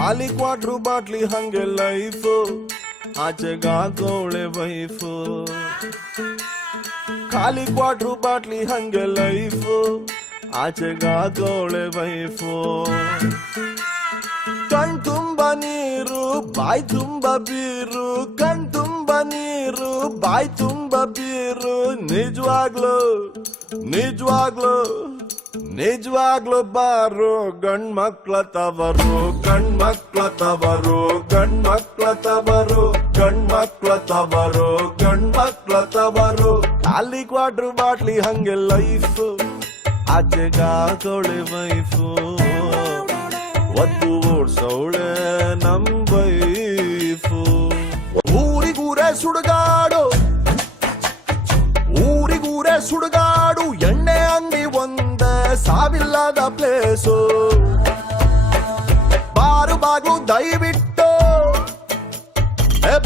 ಖಾಲಿ quarter bottle ಹಂಗೆ life ಆಚೆಗಾಗೋಳೆ wife ಖಾಲಿ ಕ್ವಾಟ್ರು ಬಾಟ್ಲಿ ಹಂಗೆ ಲೈಫು ಆಚೆಗಾಗೋಳೆ ವೈಫು ಕಣ್ ತುಂಬ ನೀರು ಬಾಯ್ ತುಂಬ ಬೀರು ಕಣ್ ತುಂಬ ನೀರು ಬಾಯ್ ತುಂಬ ಬೀರು ನಿಜವಾಗ್ಲು ನಿಜವಾಗ್ಲು ನಿಜವಾಗ್ಲು ಬಾರು ಗಂಡ್ಮಕ್ಳ ತವರು ಗಂಡ್ಮಕ್ಳ ತವರು ಗಂಡ್ಮಕ್ಳ ತವರು ಗಂಡ್ಮಕ್ಳ ತವರು ಗಂಡ್ಮಕ್ಳ ತವರು ಖಾಲಿ ಕ್ವಾಟ್ರು ಬಾಟ್ಲಿ ಹಂಗೆ ಲೈಫು ಆಚೆಗಾಗೋಳೆ ವೈಫು ಒದ್ದು ಓಡ್ಸೌಳೆ ನಮ್ ವೈಫು ಊರಿಗೂರೇ ಸುಡುಗಾಡು ಊರಿಗೂರೇ ಸುಡುಗಾಡು ಎಣ್ಣೆ ಅಂಗಡಿ ಒಂದೇ ಸಾವಿಲ್ಲದ ಪ್ಲೇಸು ಬಾರು ಬಾಗ್ಲು ದಯವಿಟ್ಟು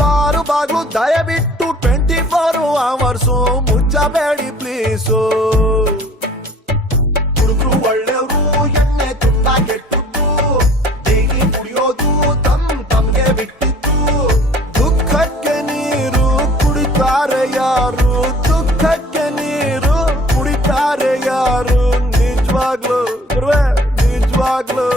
ಬಾರು ಬಾಗ್ಲು ದಯವಿಟ್ಟು 24 hours ಮುಚ್ಚಬೇಡಿ ಪ್ಲೀಸು ಹುಡುಗರು ಒಳ್ಳೆಯವರು ಎಣ್ಣೆ ತುಂಬಾ ಕೆಟ್ಟದ್ದು ಡೈಲಿ ಕುಡಿಯೋದು ತಮ್ಗೆ ಬಿಟ್ಟಿತ್ತು ದುಃಖಕ್ಕೆ ನೀರು ಕುಡಿತಾರೆ ಯಾರು ದುಃಖಕ್ಕೆ ನೀರು ಕುಡಿತಾರೆ ಯಾರು ನಿಜವಾಗ್ಲು ನಿಜವಾಗ್ಲು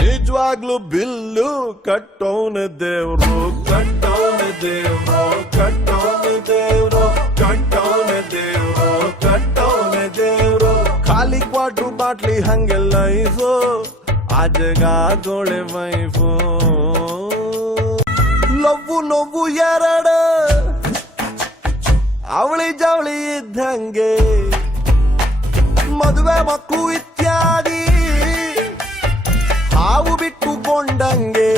ನಿಜವಾಗ್ಲು ಬಿಲ್ಲು ಕಟ್ಟೋನೆ ದೇವ್ರು ಕಟ್ಟೋನೆ ದೇವ್ರು ಕಟ್ಟೋನೆ ದೇವ್ರು ಕಟ್ಟೋನೆ ದೇವ್ರು ಕಟ್ಟೋನೆ ದೇವ್ರು ಖಾಲಿ ಕ್ವಾಟ್ರು ಬಾಟ್ಲಿ ಹಂಗೆ ಲೈಫು ಆಜಗಾಗೋಳೆ ವೈಫು ಲವ್ವು ನೋವು ಎರಡು ಅವಳಿ ಜವಳಿ ಇದ್ದಂಗೆ ಮದುವೆ ಮಕ್ಕಳು ಇತ್ಯಾದಿ ಹಾವು ಬಿಟ್ಟುಕೊಂಡಂಗೆ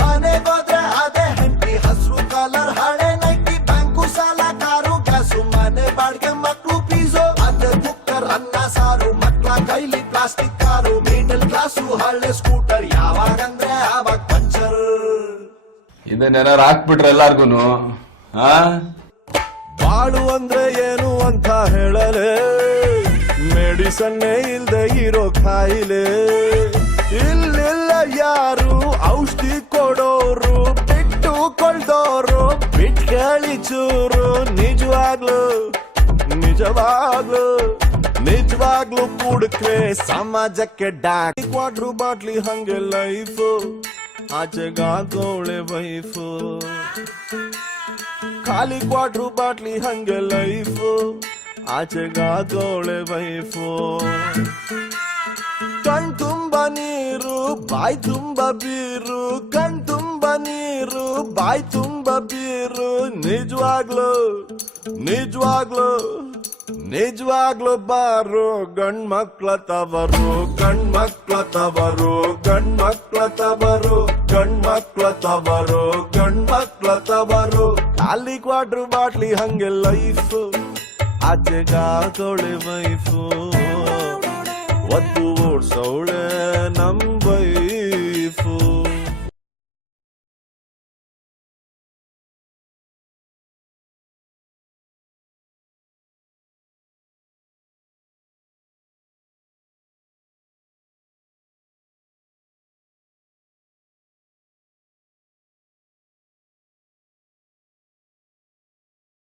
ಮನೆಗೋದ್ರೆ ಅದೇ ಹೆಂಡತಿ ಹಸಿರು ಕಲರ್ ಹಳೆ ನೈಟಿ ಬ್ಯಾಂಕು ಸಾಲ ಕಾರು ಗ್ಯಾಸು ಮನೆ ಬಾಡಿಗೆ ಮಕ್ಕಳು ಫೀಸು ಅದೇ ಕುಕ್ಕರ್ ಅನ್ನ ಸಾರು ಮಕ್ಕಳ ಕೈಲಿ ಪ್ಲಾಸ್ಟಿಕ್ ಕಾರು ಮಿಡಲ್ ಕ್ಲಾಸು ಹಳೆ ಸ್ಕೂಟರ್ ಯಾವಾಗಂದ್ರೆ ಆವಾಗ ಪಂಚರ್ ಇದನ್ನೇನಾರು ಹಾಕ್ಬಿಟ್ರೆ ಎಲ್ಲಾರ್ಗುನು ಬಾಳು ಅಂದ್ರೆ ಏನು ಅಂತ ಹೇಳಲೆ ಮೆಡಿಸನ್ನೇ ಇಲ್ದೆ ಇರೋ ಕಾಯಿಲೆ ಇಲ್ಲಿಲ್ಲ ಯಾರು ಔಷಧಿ ಕೊಡೋರು ಬಿಟ್ಟು ಕೊಳ್ದೋರು ಬಿಟ್ಕಳಿ ಚೂರು ನಿಜವಾಗ್ಲು ನಿಜವಾಗ್ಲು ನಿಜವಾಗ್ಲು ಕುಡ್ಕ್ರೆ ಸಮಾಜಕ್ಕೆ ಡಾಕ್ ಕ್ವಾಟ್ರು ಬಾಟ್ಲಿ ಹಂಗೆ ಲೈಫು ಆಚೆಗಾಗೋಳೆ ವೈಫು ಖಾಲಿ ಕ್ವಾಟ್ರು ಬಾಟ್ಲಿ ಹಂಗೆ ಲೈಫು ಆಚೆಗಾಗೋಳೆ ವೈಫು ಕಣ್ ತುಂಬ ನೀರು ಬಾಯ್ ತುಂಬ ಬೀರು ಕಣ್ ತುಂಬ ನೀರು ಬಾಯ್ ತುಂಬ ಬೀರು ನಿಜವಾಗ್ಲು ನಿಜವಾಗ್ಲು ನಿಜವಾಗ್ಲು ಬಾರು ಗಂಡ್ಮಕ್ಳ ತವರು ಗಂಡ್ಮಕ್ಳ ತವರು ಗಂಡ್ಮಕ್ಳ ತವರು ಗಂಡ್ಮಕ್ಳ ತವರು ಗಂಡ್ಮಕ್ಳ ತವರು ಖಾಲಿ ಕ್ವಾಟ್ರು ಬಾಟ್ಲಿ ಹಂಗೆ ಲೈಫು ಆಚೆಗಾಗೋಳೆ ವೈಫು ಒದ್ದು ಓಡ್ಸೌಳೆ ನಮ್ ವೈಫು